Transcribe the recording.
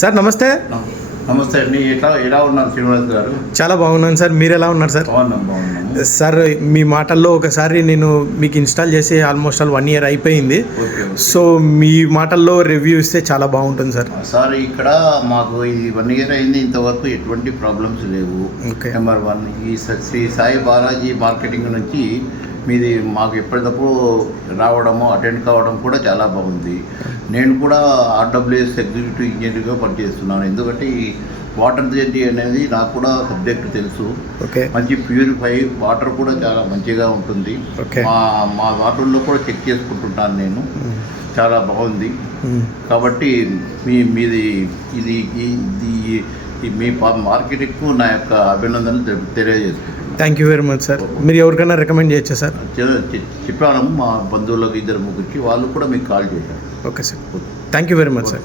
Sir నమస్తే. నమస్తే అండి. ఎలా ఉన్నారు శ్రీనివాస్ గారు? చాలా బాగున్నాను సార్. మీరు ఎలా ఉన్నారు సార్? బాగున్నాము సార్. మీ మాటల్లో ఒకసారి నేను మీకు ఇన్స్టాల్ చేసి ఆల్మోస్ట్ 1 year అయిపోయింది. సో మీ మాటల్లో రివ్యూ ఇస్తే చాలా బాగుంటుంది సార్. సార్ ఇక్కడ మాకు ఇది 1 year అయింది, ఇంతవరకు ఎటువంటి ప్రాబ్లమ్స్ లేవు. నెంబర్ 1 ఈ శ్రీ సాయి బాలాజీ మార్కెటింగ్ నుంచి మీది మాకు ఎప్పటికప్పుడు రావడము అటెండ్ కావడం కూడా చాలా బాగుంది. నేను కూడా ఆర్డబ్ల్యూఎస్ ఎగ్జిక్యూటివ్ ఇంజనీర్గా పనిచేస్తున్నాను. ఎందుకంటే ఈ వాటర్ జెంటీ అనేది నాకు కూడా సబ్జెక్ట్ తెలుసు. మంచి ప్యూరిఫై వాటర్ కూడా చాలా మంచిగా ఉంటుంది. మా వాటర్లో కూడా చెక్ చేసుకుంటుంటాను నేను. చాలా బాగుంది. కాబట్టి మీది మీ మార్కెటింగ్కు నా యొక్క అభినందనలు తెలియజేస్తున్నాను. Thank you very much sir. మీరు ఎవరికైనా రికమెండ్ చేయొచ్చా సార్? చెప్పాను మా బంధువులకు 2-3కి, వాళ్ళు కూడా మీకు కాల్ చేశారు. Okay sir. Thank you very much sir.